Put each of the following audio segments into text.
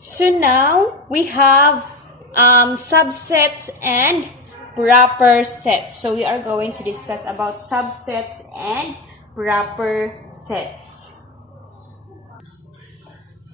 So now we have subsets and proper sets. So we are going to discuss about subsets and proper sets.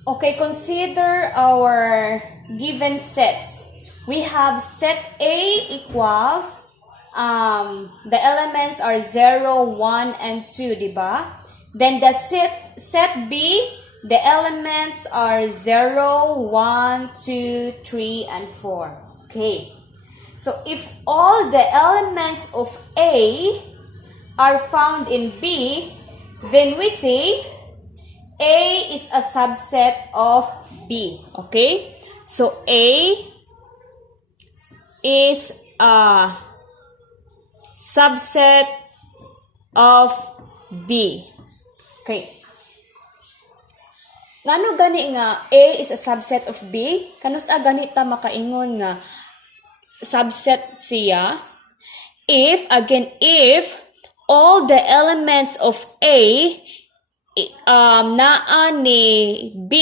Okay, consider our given sets. We have set A equals, the elements are 0, 1, and 2, diba? Then the set B, the elements are 0, 1, 2, 3, and 4. Okay. So if all the elements of A are found in B, then we say A is a subset of B. Okay? So A is a subset of B. Okay. Ngano gani nga A is a subset of B? Kanus gani ta makaingon nga subset siya? If all the elements of A naa ni B,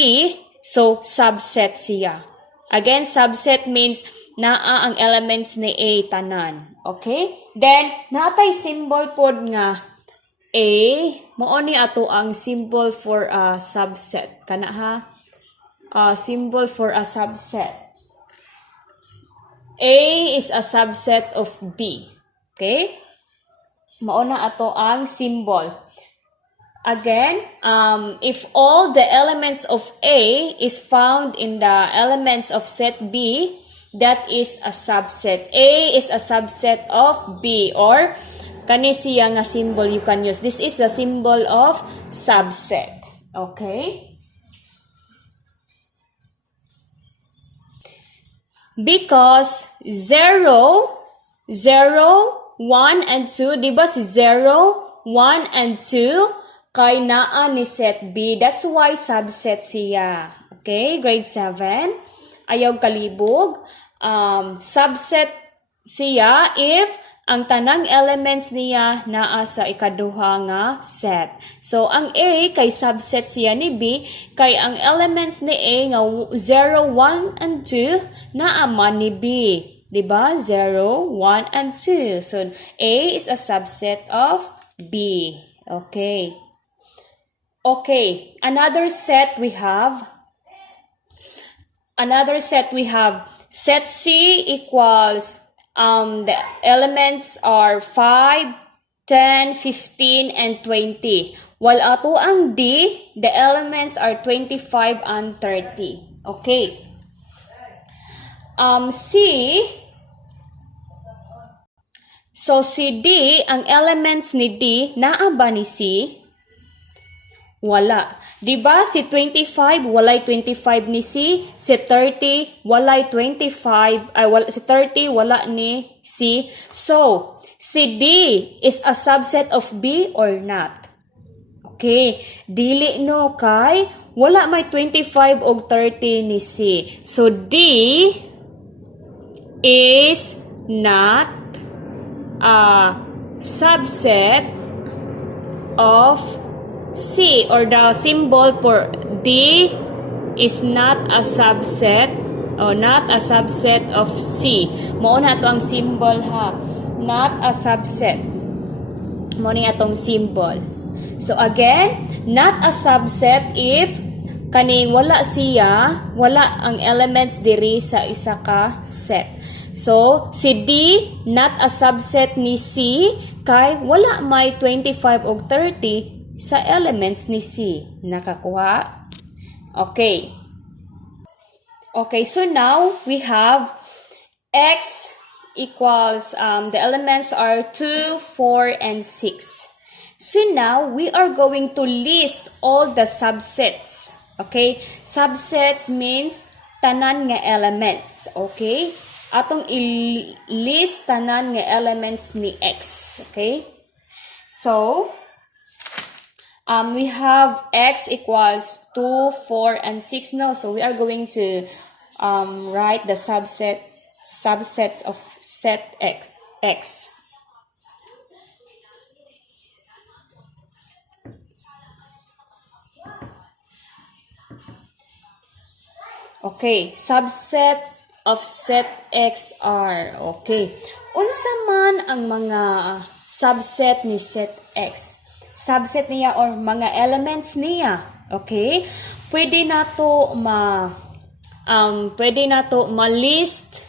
so subset siya. Again, subset means naa ang elements ni A tanan. Okay? Then, natay symbol pod nga A, mao ni ato ang symbol for a subset. Kana ha? Symbol for a subset. A is a subset of B. Okay? Mao na ato ang symbol. Again, if all the elements of A is found in the elements of set B, that is a subset. A is a subset of B, or kani siya nga symbol you can use. This is the symbol of subset. Okay? Because 0, 1, and 2, diba si 0, 1, and 2, kay naa ni set B. That's why subset siya. Okay? Grade 7. Ayaw kalibog. Subset siya if ang tanang elements niya naa sa ikaduha nga set. So, ang A kay subset siya ni B, kay ang elements ni A nga 0, 1, and 2 naa man ni B. Diba? 0, 1, and 2. So, A is a subset of B. Okay. Okay. Another set we have set C equals the elements are 5, 10, 15, and 20. While ato ang D, the elements are 25 and 30. Okay. So si D, ang elements ni D, naa ba ni C? Wala. Diba si 25, walay 25 ni C. Si 30, walay 25. Si 30, wala ni C. So, si D is a subset of B or not? Okay. Dili no kay wala may 25 o 30 ni C. So, D is not a subset of C, or the symbol for D is not a subset or not a subset of C. Mao na ato ang symbol ha. Not a subset. Mao ni atong symbol. So again, not a subset if kaning wala siya, wala ang elements diri sa isa ka set. So, si D, not a subset ni C, kay wala may 25 o 30 sa elements ni C. Nakakuha? Okay. Okay, so now we have X equals, the elements are 2, 4, and 6. So now, we are going to list all the subsets. Okay? Subsets means tanan nga elements. Okay? Atong i-list tanan nga elements ni X. Okay? So, we have X equals 2, 4, and 6 now. So we are going to write the subsets of set X. Okay, subset of set X are. Okay. Unsa man ang mga subset ni set X? Subset niya or mga elements niya. Okay? Pwede na to ma-list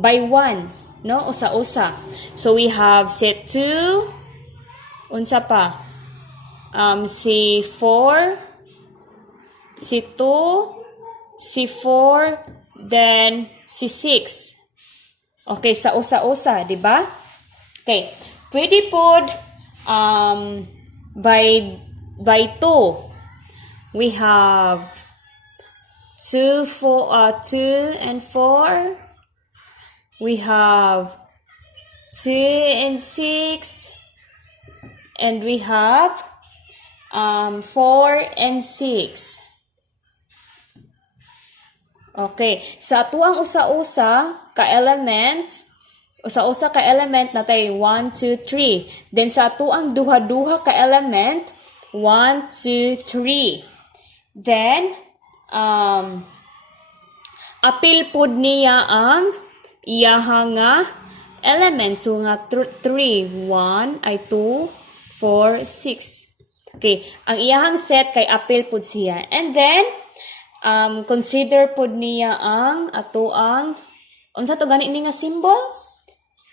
by one, no? Usa-usa. So we have set 2, unsa pa? Si 4, si 2, si 4, then si 6. Okay, sa usa-usa, di ba? Okay, pwede pod by 2. We have 2 and 4. We have 2 and 6. And we have 4 and 6. Okay, sa atuang usa-usa ka elements, usa-usa ka element natay 1, 2, 3. Then sa atuang duha-duha ka element, 1, 2, 3. Then apil pud niya ang iyahang nga elements. So nga 3, 1 ay 2, 4, 6. Okay, ang iyahang set kay apil pud siya. And then consider pod niya ang atoang unsa to gani ni nga symbol?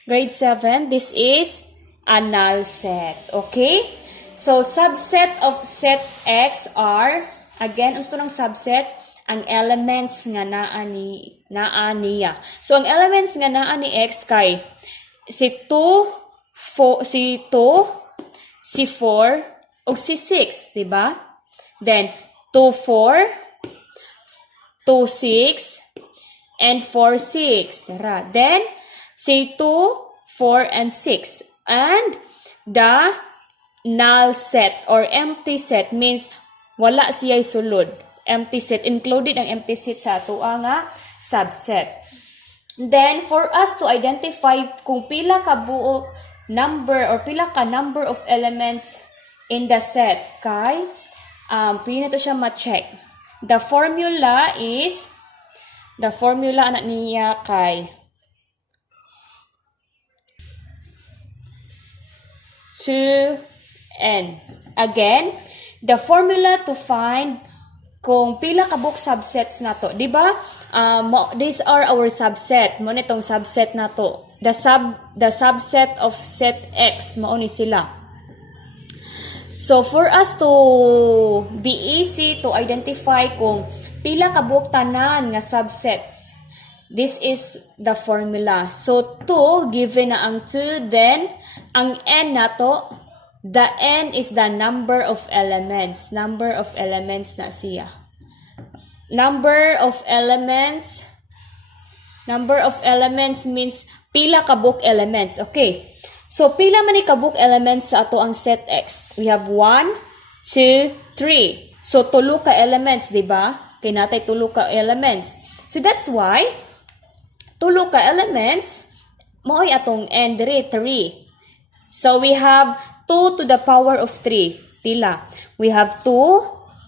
Grade 7, this is a null set. Okay? So subset of set X are, again, unsa to ng subset? Ang elements nga naa niya. So ang elements nga naa ni X kay si 2, si 4 ug si 6, di ba? Then 2, 4, 2, 6, and 4, 6. Then, say 2, 4, and 6. And the null set or empty set means wala siya'y sulod. Empty set. Included ang empty set sa ato nga subset. Then, for us to identify kung pila ka buok number or pila ka number of elements in the set, kay pwede na to siya ma-check. The formula anak niya kay 2n. Again, the formula to find kung pila ka book subsets nato, di ba? These are our subset. Mo nitong subset nato. The subset of set X mao ni sila. So, for us to be easy to identify kung pila kabuk tanan nga subsets, this is the formula. So, 2, given na ang 2, then, ang n na to, the n is the number of elements. Number of elements na siya. Number of elements means pila kabuk elements. Okay. So, pila man ni kabuk elements sa ato ang set X? We have 1, 2, 3. So, tulo ka elements, di ba? Kaya natay tulo ka elements. So, that's why, tulo ka elements, mao'y atong n dire, 3. So, we have 2 to the power of 3. Pila? We have 2,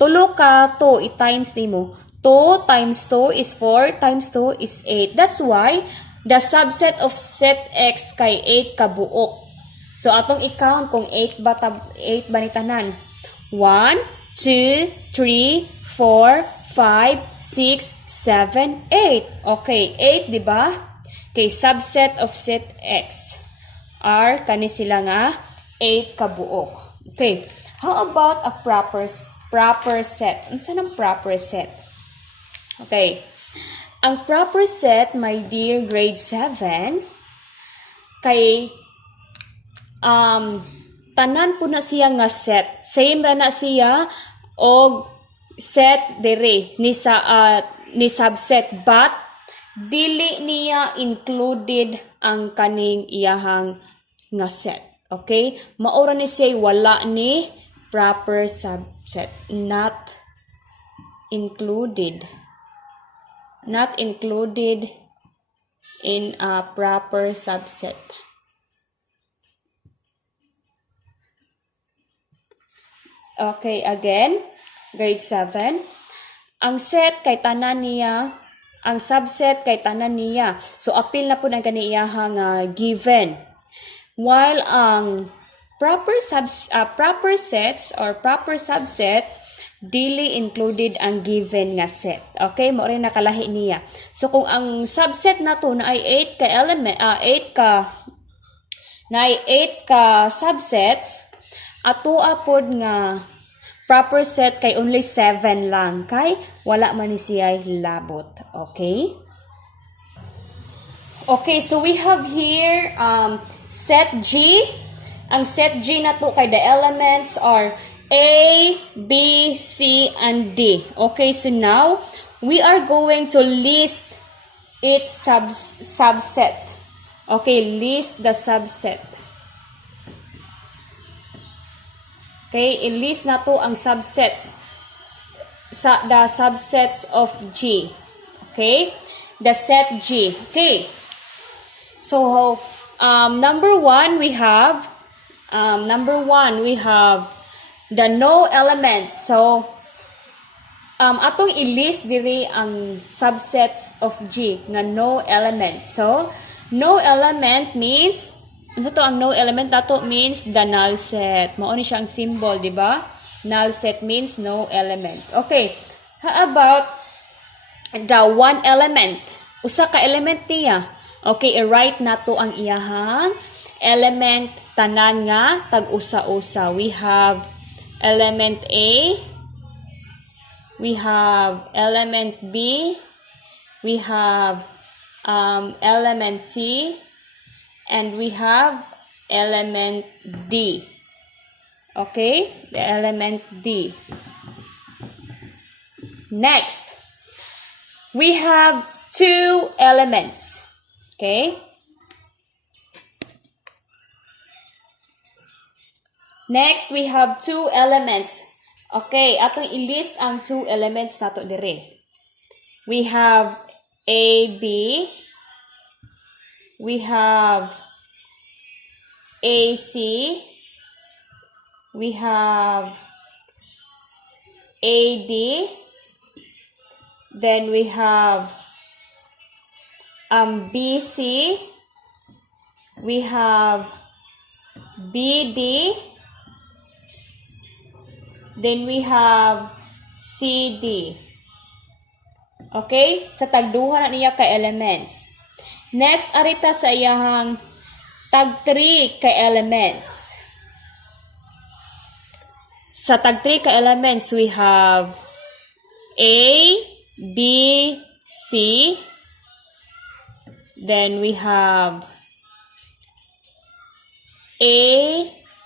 tulo ka 2, i-times ni mo. 2 times 2 is 4, times 2 is 8. That's why, the subset of set X kay 8 kabuok. So, atong i-count kung 8 ba ni tanan. 1, 2, 3, 4, 5, 6, 7, 8. Okay, 8, di ba? Okay, subset of set X are kani sila nga 8 kabuok. Okay, how about a proper set? Unsa nang proper set? Okay. Ang proper set, my dear grade 7, kay tanan po na siya nga set. Same ra na siya og set dire ni subset, but dili niya included ang kaning iyahang nga set. Okay? Maura ni siya wala ni proper subset. Not included in a proper subset. Okay, again, grade 7. Ang set kay tanan niya, ang subset kay tanan niya. So apil na po ang kaniya nga given. While ang proper sets or proper subset dili included ang given nga set. Okay, mo rin nakalahi niya. So kung ang subset nato na ay 8 ka element, 8 ka subsets, ato apod nga proper set kay only 7 lang kay wala man ni siya labot. Okay? Okay, so we have here set G. Ang set G na to kay the elements are A, B, C, and D. Okay, so now we are going to list its subset. Okay, list the subset. Okay, i-list na to ang subsets the subsets of G. Okay, the set G. Okay, so number one we have the no elements. So atong i-list diri ang subsets of G nga no element. So no element means ano to ang no element dato means the null set. Mao ni siya ang symbol, di ba? Null set means no element. Okay. How about the one element? Usa ka element niya. Okay, i-write nato ang iyahang element tanan nga tag-usa-usa. We have element A, we have element B, we have element C, and we have element D. Okay, the element D. Next, we have two elements. Okay. Next, we have two elements. Okay, atong i-list ang two elements nato dire. We have AB, we have AC, we have AD, then we have BC, we have BD, then we have CD. Okay? Sa tagduha na niya ka elements. Next, arita sa iyahang tag 3 ka elements. Sa tag 3 ka elements, we have A, B, C. Then we have A,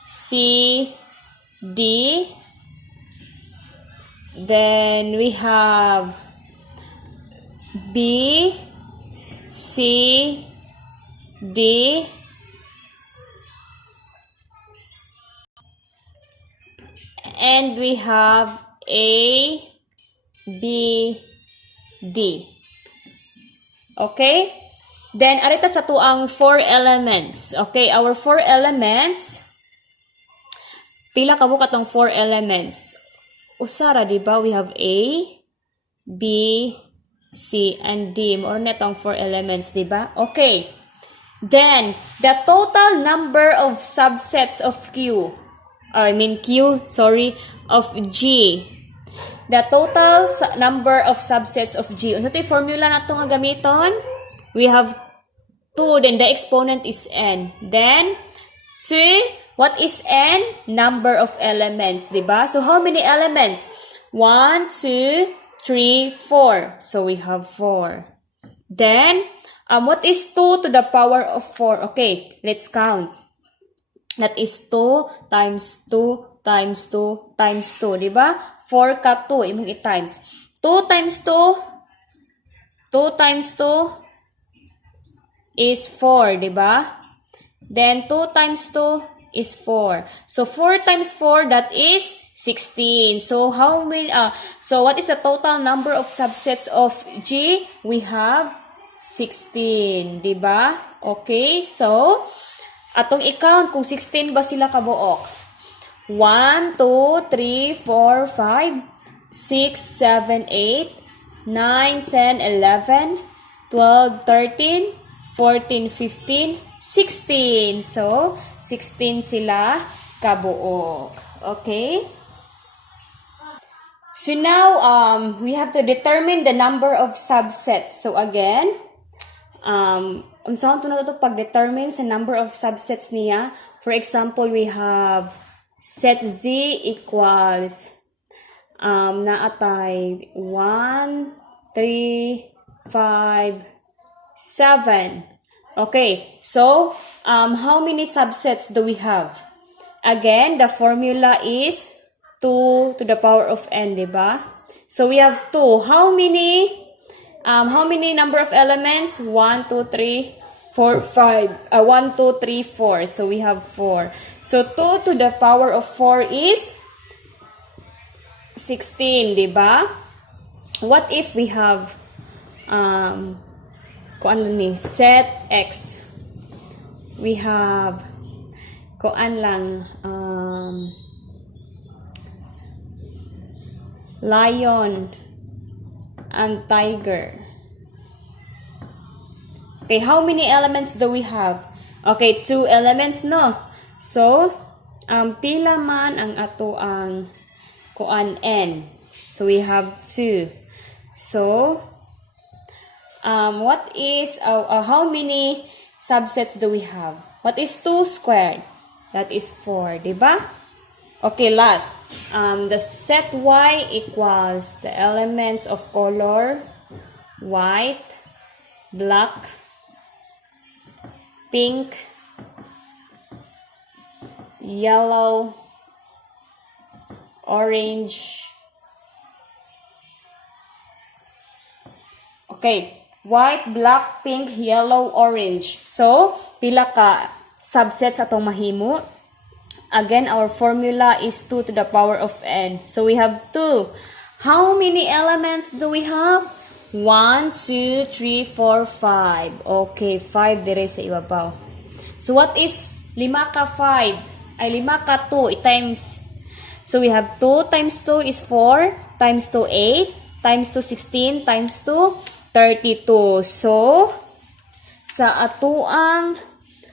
C, D. Then we have B, C, D, and we have A, B, D. Okay? Then, arita sa tuang 4 elements. Okay, our 4 elements. Pila ka mo katong 4 elements? Usara, di ba? We have A, B, C, and D. More na itong 4 elements, di ba? Okay. Then, the total number of subsets of of G. The total number of subsets of G. Unsa tay formula nato nga gamiton? We have 2, then the exponent is n. Then, 2, what is n? Number of elements, di ba? So, how many elements? 1, 2, 3, 4. So, we have 4. Then, what is 2 to the power of 4? Okay, let's count. That is 2 times 2 times 2 times 2, di ba? 4 ka 2, imong i-times. 2 times 2, 2 times 2, is 4, di ba? Then 2 times 2 is 4. So 4 times 4, that is 16. So how many so what is the total number of subsets of G? We have 16, di ba? Okay, so atong i-count kung 16 ba sila kabuok. 1, 2, 3, 4, 5, 6, 7, 8, 9, 10, 11, 12, 13, 14, 15, 16. So, 16 sila kabuok. Okay? So now, we have to determine the number of subsets. So again, unsaon to na to pag-determine sa number of subsets niya. For example, we have set Z equals naatay 1, 3, 5, 7. Okay, so how many subsets do we have? Again, the formula is 2 to the power of n, diba? So we have 2. How many number of elements? 1, 2, 3, 4, 5. 1, 2, 3, 4. So we have 4. So 2 to the power of 4 is 16, diba? What if we have set x? We have lion and tiger. Okay, how many elements do we have? Okay, 2 elements, no? So, pila man ang ato ang n. So, we have 2. So, what is, how many subsets do we have? What is 2 squared? That is 4, diba? Okay, last. The set Y equals the elements of color white, black, pink, yellow, orange. Okay, white, black, pink, yellow, orange. So, pila ka subsets atong mahimo? Again, our formula is 2 to the power of n. So, we have 2. How many elements do we have? 1, 2, 3, 4, 5. Okay, 5 dire sa ibabaw. So, what is 5 ka 5? Ay, 5 ka 2 times. So, we have 2 times 2 is 4, times 2, 8, times 2, 16, times 2, 32. So, sa atuang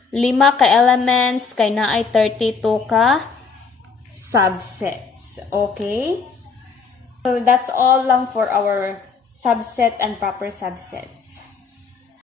5 ka elements, kay naay 32 ka subsets. Okay? So, that's all lang for our subset and proper subset.